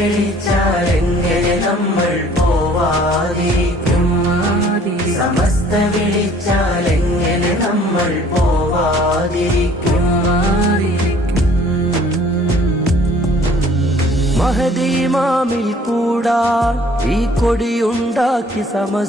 വിളിച്ചാൽ എങ്ങനെ നമ്മൾ പോവാതിരിക്കും? സമസ്ത വിളിച്ചാൽ എങ്ങനെ നമ്മൾ പോവാതിരിക്കും? മഹദി ഇമാമിൽ കൂടാൻ ഈ കൊടിയുണ്ടാക്കി സമസ്ത